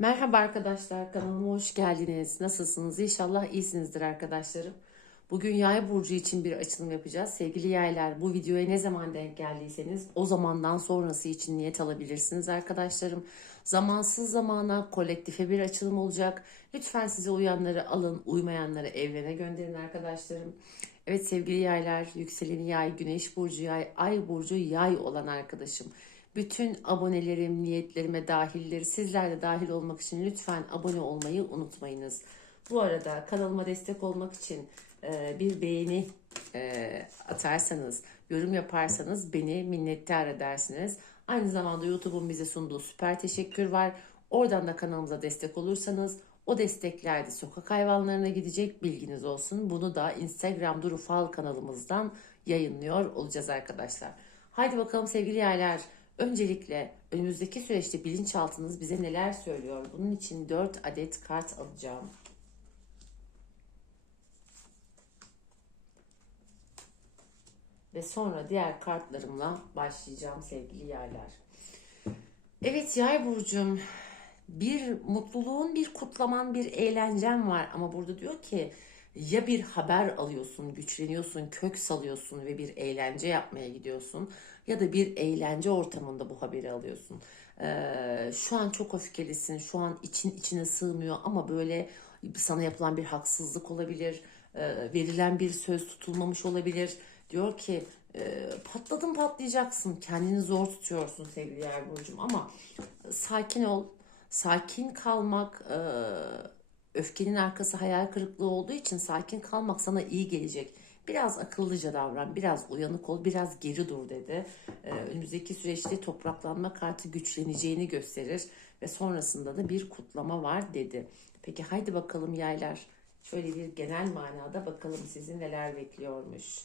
Merhaba arkadaşlar, kanalıma hoş geldiniz. Nasılsınız? İnşallah iyisinizdir arkadaşlarım. Bugün yay burcu için bir açılım yapacağız. Sevgili yaylar, bu videoya ne zaman denk geldiyseniz o zamandan sonrası için niyet alabilirsiniz arkadaşlarım. Zamansız zamana kolektife bir açılım olacak. Lütfen size uyanları alın, uymayanları evrene gönderin arkadaşlarım. Evet sevgili yaylar, yükseleni yay, güneş burcu yay, ay burcu yay olan arkadaşım. Bütün abonelerim, niyetlerime dahildir. Sizler de dahil olmak için lütfen abone olmayı unutmayınız. Bu arada kanalıma destek olmak için e, bir beğeni e, atarsanız, yorum yaparsanız beni minnettar edersiniz. Aynı zamanda YouTube'un bize sunduğu süper teşekkür var. Oradan da kanalımıza destek olursanız o destekler de sokak hayvanlarına gidecek bilginiz olsun. Bunu da Instagram Duru Fal kanalımızdan yayınlıyor olacağız arkadaşlar. Haydi bakalım sevgili yerler. Öncelikle önümüzdeki süreçte bilinçaltınız bize neler söylüyor? Bunun için 4 adet kart alacağım. Ve sonra diğer kartlarımla başlayacağım sevgili yaylar. Evet yay burcum bir mutluluğun bir kutlaman bir eğlencen var ama burada diyor ki ya bir haber alıyorsun, güçleniyorsun, kök salıyorsun ve bir eğlence yapmaya gidiyorsun ya da bir eğlence ortamında bu haberi alıyorsun. Ee, şu an çok öfkelisin, şu an için içine sığmıyor ama böyle sana yapılan bir haksızlık olabilir, e, verilen bir söz tutulmamış olabilir. Diyor ki e, patladın patlayacaksın, kendini zor tutuyorsun sevgili Yer Burcu'm ama sakin ol, sakin kalmak... E, öfkenin arkası hayal kırıklığı olduğu için sakin kalmak sana iyi gelecek. Biraz akıllıca davran, biraz uyanık ol, biraz geri dur dedi. Ee, önümüzdeki süreçte topraklanma kartı güçleneceğini gösterir ve sonrasında da bir kutlama var dedi. Peki haydi bakalım yaylar. Şöyle bir genel manada bakalım sizi neler bekliyormuş.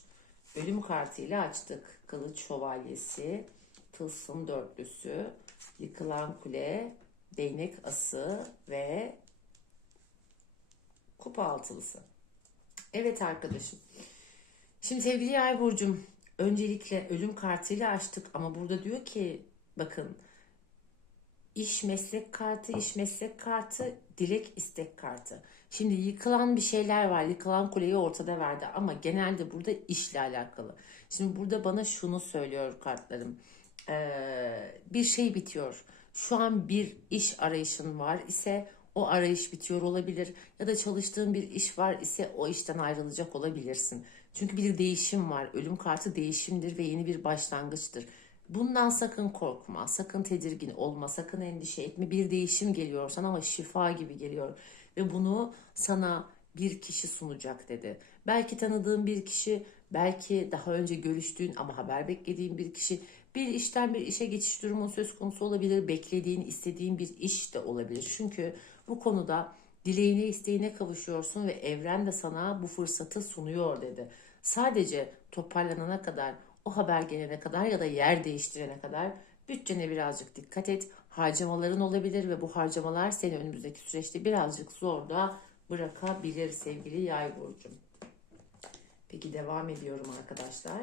Ölüm kartıyla açtık. Kılıç şövalyesi, tılsım dörtlüsü, yıkılan kule, değnek ası ve Kupa altılısı. Evet arkadaşım. Şimdi sevgili Yay Burcu'm öncelikle ölüm kartıyla açtık ama burada diyor ki bakın iş meslek kartı, iş meslek kartı, dilek istek kartı. Şimdi yıkılan bir şeyler var. Yıkılan kuleyi ortada verdi ama genelde burada işle alakalı. Şimdi burada bana şunu söylüyor kartlarım. Ee, bir şey bitiyor. Şu an bir iş arayışın var ise o arayış bitiyor olabilir ya da çalıştığın bir iş var ise o işten ayrılacak olabilirsin. Çünkü bir değişim var. Ölüm kartı değişimdir ve yeni bir başlangıçtır. Bundan sakın korkma, sakın tedirgin olma, sakın endişe etme. Bir değişim geliyor sana ama şifa gibi geliyor. Ve bunu sana bir kişi sunacak dedi. Belki tanıdığın bir kişi, belki daha önce görüştüğün ama haber beklediğin bir kişi bir işten bir işe geçiş durumu söz konusu olabilir. Beklediğin, istediğin bir iş de olabilir. Çünkü bu konuda dileğine isteğine kavuşuyorsun ve evren de sana bu fırsatı sunuyor dedi. Sadece toparlanana kadar, o haber gelene kadar ya da yer değiştirene kadar bütçene birazcık dikkat et. Harcamaların olabilir ve bu harcamalar seni önümüzdeki süreçte birazcık zorda bırakabilir sevgili yay burcum. Peki devam ediyorum arkadaşlar.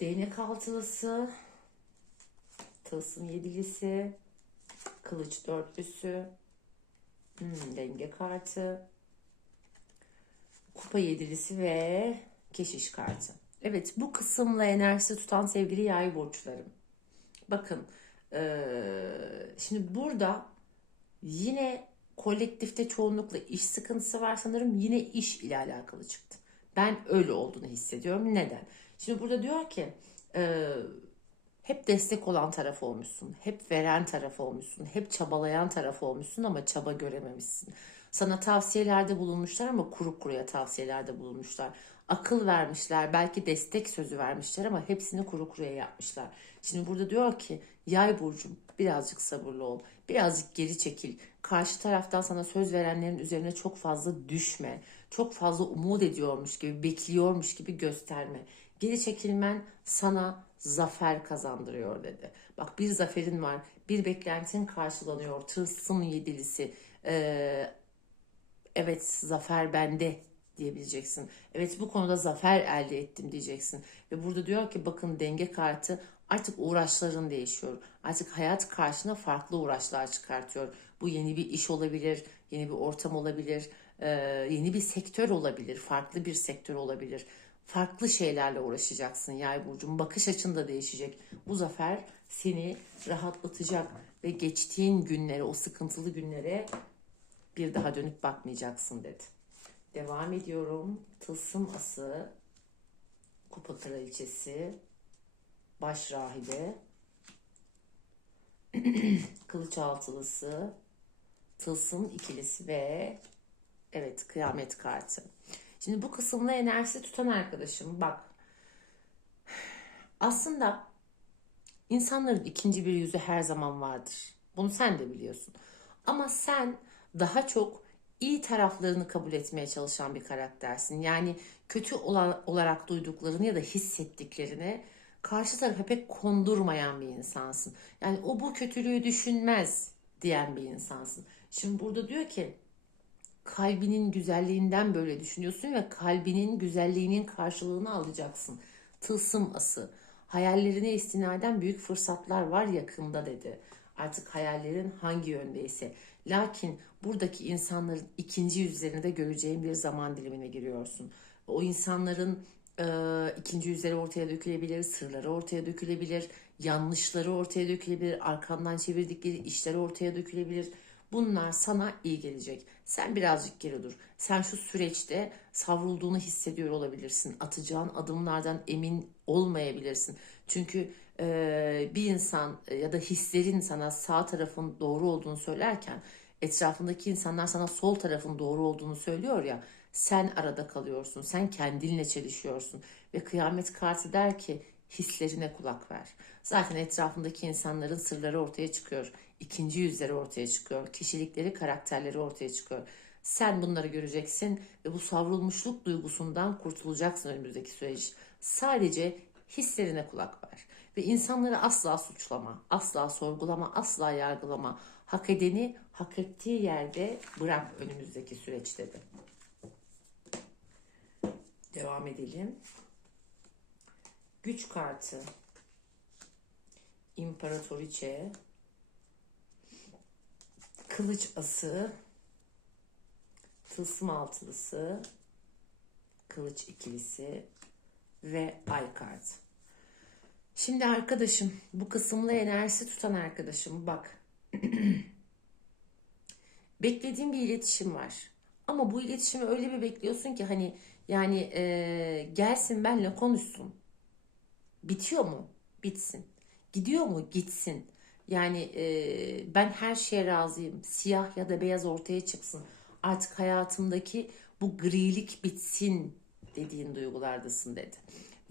Değnek altılısı tılsım yedilisi, kılıç dörtlüsü, hmm, denge kartı, kupa yedilisi ve keşiş kartı. Evet bu kısımla enerjisi tutan sevgili yay burçlarım. Bakın ee, şimdi burada yine kolektifte çoğunlukla iş sıkıntısı var sanırım yine iş ile alakalı çıktı. Ben öyle olduğunu hissediyorum. Neden? Şimdi burada diyor ki e, hep destek olan taraf olmuşsun. Hep veren taraf olmuşsun. Hep çabalayan taraf olmuşsun ama çaba görememişsin. Sana tavsiyelerde bulunmuşlar ama kuru kuruya tavsiyelerde bulunmuşlar. Akıl vermişler, belki destek sözü vermişler ama hepsini kuru kuruya yapmışlar. Şimdi burada diyor ki yay burcum birazcık sabırlı ol. Birazcık geri çekil. Karşı taraftan sana söz verenlerin üzerine çok fazla düşme. Çok fazla umut ediyormuş gibi, bekliyormuş gibi gösterme. Geri çekilmen sana zafer kazandırıyor dedi. Bak bir zaferin var, bir beklentin karşılanıyor. Tılsım yedilisi. Ee, evet zafer bende diyebileceksin. Evet bu konuda zafer elde ettim diyeceksin. Ve burada diyor ki bakın denge kartı Artık uğraşların değişiyor. Artık hayat karşına farklı uğraşlar çıkartıyor. Bu yeni bir iş olabilir, yeni bir ortam olabilir, e, yeni bir sektör olabilir, farklı bir sektör olabilir. Farklı şeylerle uğraşacaksın yay burcum. Bakış açın da değişecek. Bu zafer seni rahatlatacak ve geçtiğin günlere, o sıkıntılı günlere bir daha dönüp bakmayacaksın dedi. Devam ediyorum. Tılsım ası, kupa kraliçesi, baş rahibe, kılıç altılısı, tılsım ikilisi ve evet kıyamet kartı. Şimdi bu kısımda enerjisi tutan arkadaşım bak. Aslında insanların ikinci bir yüzü her zaman vardır. Bunu sen de biliyorsun. Ama sen daha çok iyi taraflarını kabul etmeye çalışan bir karaktersin. Yani kötü olarak duyduklarını ya da hissettiklerini karşı tarafa pek kondurmayan bir insansın. Yani o bu kötülüğü düşünmez diyen bir insansın. Şimdi burada diyor ki kalbinin güzelliğinden böyle düşünüyorsun ve kalbinin güzelliğinin karşılığını alacaksın. Tılsım ası. Hayallerine istinaden büyük fırsatlar var yakında dedi. Artık hayallerin hangi yöndeyse. Lakin buradaki insanların ikinci yüzlerini de göreceğin bir zaman dilimine giriyorsun. O insanların e, ikinci yüzleri ortaya dökülebilir, sırları ortaya dökülebilir, yanlışları ortaya dökülebilir, arkandan çevirdikleri işleri ortaya dökülebilir. Bunlar sana iyi gelecek. Sen birazcık geri dur. Sen şu süreçte savrulduğunu hissediyor olabilirsin. Atacağın adımlardan emin olmayabilirsin. Çünkü e, bir insan ya da hislerin sana sağ tarafın doğru olduğunu söylerken etrafındaki insanlar sana sol tarafın doğru olduğunu söylüyor ya sen arada kalıyorsun. Sen kendinle çelişiyorsun. Ve kıyamet kartı der ki hislerine kulak ver. Zaten etrafındaki insanların sırları ortaya çıkıyor. ikinci yüzleri ortaya çıkıyor. Kişilikleri, karakterleri ortaya çıkıyor. Sen bunları göreceksin ve bu savrulmuşluk duygusundan kurtulacaksın önümüzdeki süreç. Sadece hislerine kulak ver. Ve insanları asla suçlama, asla sorgulama, asla yargılama. Hak edeni hak ettiği yerde bırak önümüzdeki süreç dedi. Devam edelim. Güç kartı. İmparatoriçe. Kılıç ası. Tılsım altılısı. Kılıç ikilisi. Ve ay kartı. Şimdi arkadaşım bu kısımla enerjisi tutan arkadaşım bak. Beklediğim bir iletişim var. Ama bu iletişimi öyle bir bekliyorsun ki hani yani e, gelsin benle konuşsun. Bitiyor mu? Bitsin. Gidiyor mu? Gitsin. Yani e, ben her şeye razıyım. Siyah ya da beyaz ortaya çıksın. Artık hayatımdaki bu grilik bitsin dediğin duygulardasın dedi.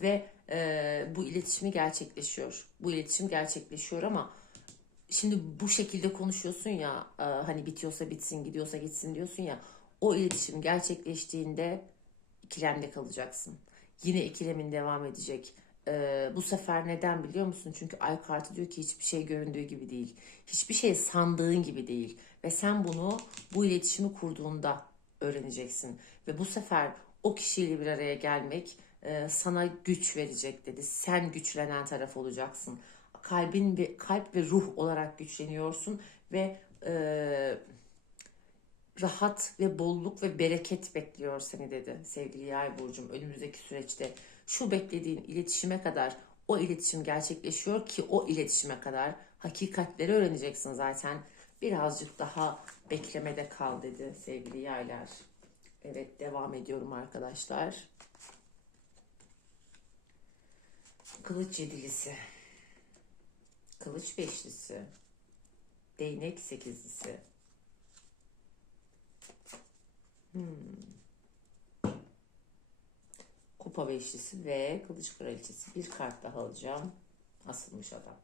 Ve e, bu iletişimi gerçekleşiyor. Bu iletişim gerçekleşiyor ama şimdi bu şekilde konuşuyorsun ya e, hani bitiyorsa bitsin gidiyorsa gitsin diyorsun ya o iletişim gerçekleştiğinde ikilemde kalacaksın. Yine ikilemin devam edecek. Ee, bu sefer neden biliyor musun? Çünkü ay kartı diyor ki hiçbir şey göründüğü gibi değil. Hiçbir şey sandığın gibi değil. Ve sen bunu bu iletişimi kurduğunda öğreneceksin. Ve bu sefer o kişiyle bir araya gelmek e, sana güç verecek dedi. Sen güçlenen taraf olacaksın. Kalbin ve kalp ve ruh olarak güçleniyorsun ve e, rahat ve bolluk ve bereket bekliyor seni dedi sevgili Yay burcum önümüzdeki süreçte. Şu beklediğin iletişime kadar o iletişim gerçekleşiyor ki o iletişime kadar hakikatleri öğreneceksin zaten. Birazcık daha beklemede kal dedi sevgili yaylar. Evet devam ediyorum arkadaşlar. Kılıç yedilisi. Kılıç beşlisi. Değnek sekizlisi. Hmm. Kupa beşlisi ve kılıç kraliçesi. Bir kart daha alacağım. Asılmış adam.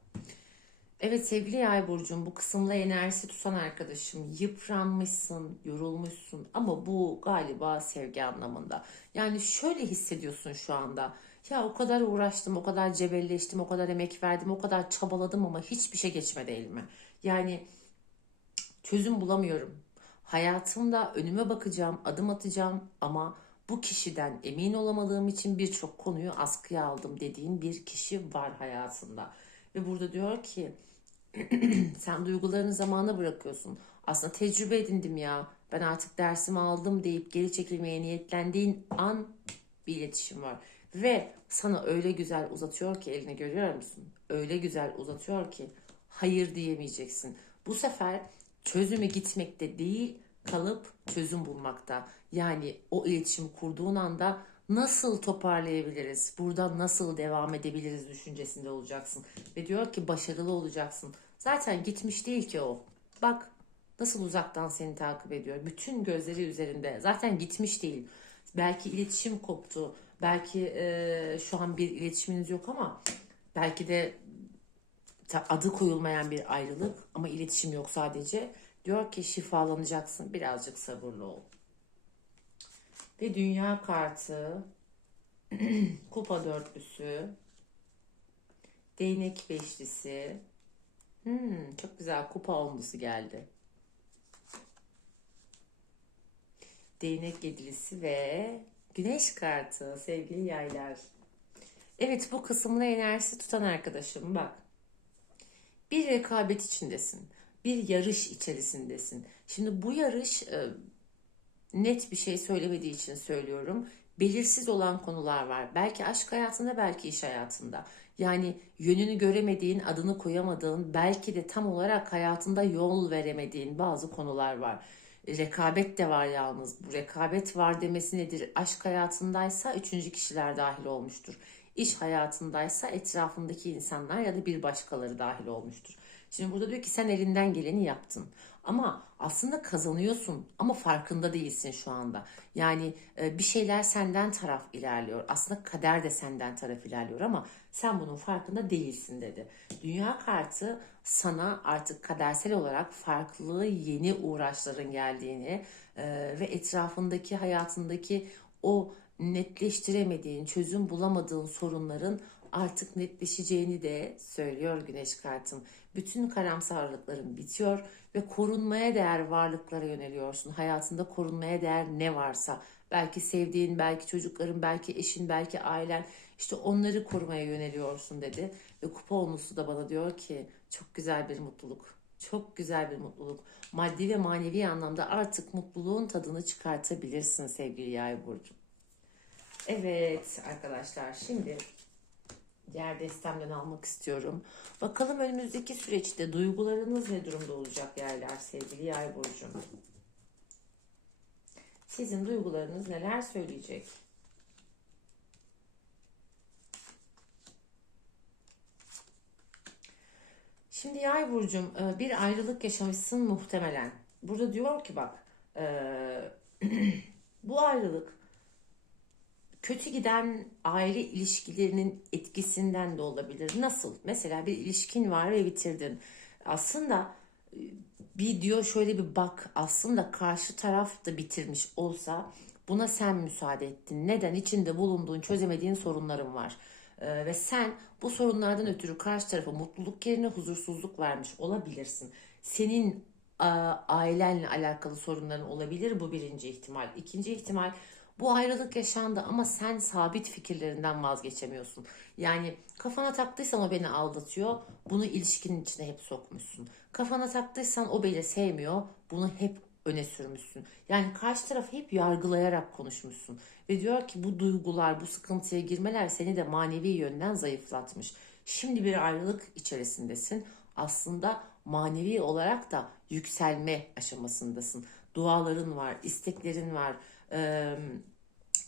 Evet sevgili yay burcum bu kısımla enerjisi tutan arkadaşım yıpranmışsın, yorulmuşsun ama bu galiba sevgi anlamında. Yani şöyle hissediyorsun şu anda. Ya o kadar uğraştım, o kadar cebelleştim, o kadar emek verdim, o kadar çabaladım ama hiçbir şey geçmedi elime. Yani çözüm bulamıyorum. Hayatımda önüme bakacağım, adım atacağım ama bu kişiden emin olamadığım için birçok konuyu askıya aldım dediğin bir kişi var hayatında. Ve burada diyor ki sen duygularını zamana bırakıyorsun. Aslında tecrübe edindim ya. Ben artık dersimi aldım deyip geri çekilmeye niyetlendiğin an bir iletişim var. Ve sana öyle güzel uzatıyor ki elini görüyor musun? Öyle güzel uzatıyor ki hayır diyemeyeceksin. Bu sefer çözümü gitmekte değil, kalıp çözüm bulmakta. Yani o iletişim kurduğun anda nasıl toparlayabiliriz? Buradan nasıl devam edebiliriz düşüncesinde olacaksın. Ve diyor ki başarılı olacaksın. Zaten gitmiş değil ki o. Bak nasıl uzaktan seni takip ediyor. Bütün gözleri üzerinde. Zaten gitmiş değil. Belki iletişim koptu. Belki e, şu an bir iletişiminiz yok ama belki de adı koyulmayan bir ayrılık ama iletişim yok sadece. Diyor ki şifalanacaksın. Birazcık sabırlı ol. Ve dünya kartı, kupa dörtlüsü, değnek beşlisi, hmm, çok güzel kupa onlusu geldi. Değnek yedilisi ve güneş kartı sevgili yaylar. Evet bu kısımda enerjisi tutan arkadaşım bak. Bir rekabet içindesin. Bir yarış içerisindesin. Şimdi bu yarış e, net bir şey söylemediği için söylüyorum. Belirsiz olan konular var. Belki aşk hayatında, belki iş hayatında. Yani yönünü göremediğin, adını koyamadığın, belki de tam olarak hayatında yol veremediğin bazı konular var. Rekabet de var yalnız. Bu rekabet var demesi nedir? Aşk hayatındaysa üçüncü kişiler dahil olmuştur. İş hayatındaysa etrafındaki insanlar ya da bir başkaları dahil olmuştur. Şimdi burada diyor ki sen elinden geleni yaptın. Ama aslında kazanıyorsun ama farkında değilsin şu anda. Yani e, bir şeyler senden taraf ilerliyor. Aslında kader de senden taraf ilerliyor ama sen bunun farkında değilsin dedi. Dünya kartı sana artık kadersel olarak farklı yeni uğraşların geldiğini e, ve etrafındaki hayatındaki o netleştiremediğin, çözüm bulamadığın sorunların artık netleşeceğini de söylüyor güneş kartım. Bütün karamsarlıkların bitiyor ve korunmaya değer varlıklara yöneliyorsun. Hayatında korunmaya değer ne varsa belki sevdiğin, belki çocukların, belki eşin, belki ailen işte onları korumaya yöneliyorsun dedi. Ve kupa olmuşsu da bana diyor ki çok güzel bir mutluluk. Çok güzel bir mutluluk. Maddi ve manevi anlamda artık mutluluğun tadını çıkartabilirsin sevgili yay burcu. Evet arkadaşlar şimdi diğer destemden almak istiyorum. Bakalım önümüzdeki süreçte duygularınız ne durumda olacak yerler sevgili yay burcu. Sizin duygularınız neler söyleyecek? Şimdi yay burcum e, bir ayrılık yaşamışsın muhtemelen. Burada diyor ki bak e, bu ayrılık kötü giden aile ilişkilerinin etkisinden de olabilir. Nasıl? Mesela bir ilişkin var ve bitirdin. Aslında e, bir diyor şöyle bir bak aslında karşı taraf da bitirmiş olsa buna sen müsaade ettin. Neden? İçinde bulunduğun çözemediğin sorunların var. Ee, ve sen bu sorunlardan ötürü karşı tarafa mutluluk yerine huzursuzluk vermiş olabilirsin. Senin ailenle alakalı sorunların olabilir bu birinci ihtimal. İkinci ihtimal bu ayrılık yaşandı ama sen sabit fikirlerinden vazgeçemiyorsun. Yani kafana taktıysan o beni aldatıyor. Bunu ilişkinin içine hep sokmuşsun. Kafana taktıysan o beni sevmiyor. Bunu hep öne sürmüşsün. Yani karşı tarafı hep yargılayarak konuşmuşsun. Ve diyor ki bu duygular, bu sıkıntıya girmeler seni de manevi yönden zayıflatmış. Şimdi bir ayrılık içerisindesin. Aslında manevi olarak da yükselme aşamasındasın. Duaların var, isteklerin var.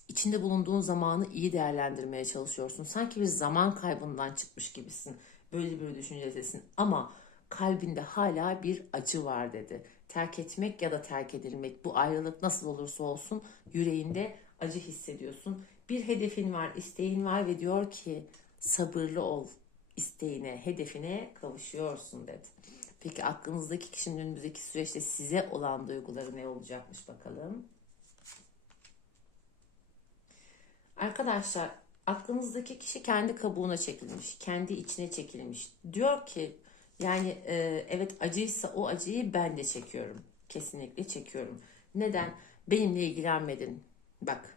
İçinde bulunduğun zamanı iyi değerlendirmeye çalışıyorsun. Sanki bir zaman kaybından çıkmış gibisin. Böyle bir düşüncedesin. Ama kalbinde hala bir acı var dedi. Terk etmek ya da terk edilmek bu ayrılık nasıl olursa olsun yüreğinde acı hissediyorsun. Bir hedefin var, isteğin var ve diyor ki sabırlı ol isteğine, hedefine kavuşuyorsun dedi. Peki aklınızdaki kişinin önümüzdeki süreçte size olan duyguları ne olacakmış bakalım. Arkadaşlar aklınızdaki kişi kendi kabuğuna çekilmiş, kendi içine çekilmiş. Diyor ki yani e, evet acıysa o acıyı ben de çekiyorum. Kesinlikle çekiyorum. Neden? Benimle ilgilenmedin. Bak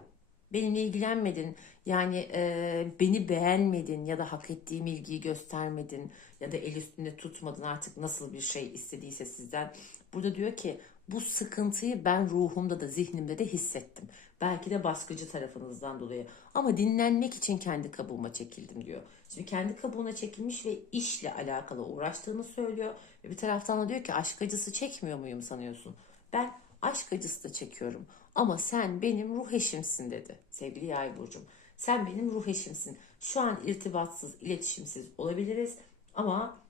Benimle ilgilenmedin. Yani e, beni beğenmedin ya da hak ettiğim ilgiyi göstermedin ya da el üstünde tutmadın artık nasıl bir şey istediyse sizden. Burada diyor ki bu sıkıntıyı ben ruhumda da zihnimde de hissettim. Belki de baskıcı tarafınızdan dolayı. Ama dinlenmek için kendi kabuğuma çekildim diyor. Şimdi kendi kabuğuna çekilmiş ve işle alakalı uğraştığını söylüyor. Ve bir taraftan da diyor ki aşk acısı çekmiyor muyum sanıyorsun? Ben aşk acısı da çekiyorum. Ama sen benim ruh eşimsin dedi sevgili yay burcum. Sen benim ruh eşimsin. Şu an irtibatsız, iletişimsiz olabiliriz ama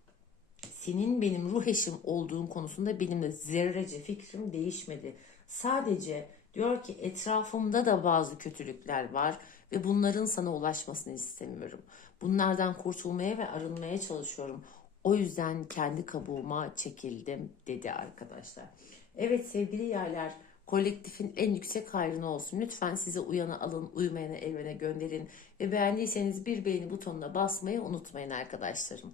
senin benim ruh eşim olduğun konusunda benimle zerrece fikrim değişmedi. Sadece diyor ki etrafımda da bazı kötülükler var ve bunların sana ulaşmasını istemiyorum. Bunlardan kurtulmaya ve arınmaya çalışıyorum. O yüzden kendi kabuğuma çekildim dedi arkadaşlar. Evet sevgili yaylar kolektifin en yüksek hayrına olsun. Lütfen size uyanı alın, uymayana evrene gönderin. Ve beğendiyseniz bir beğeni butonuna basmayı unutmayın arkadaşlarım.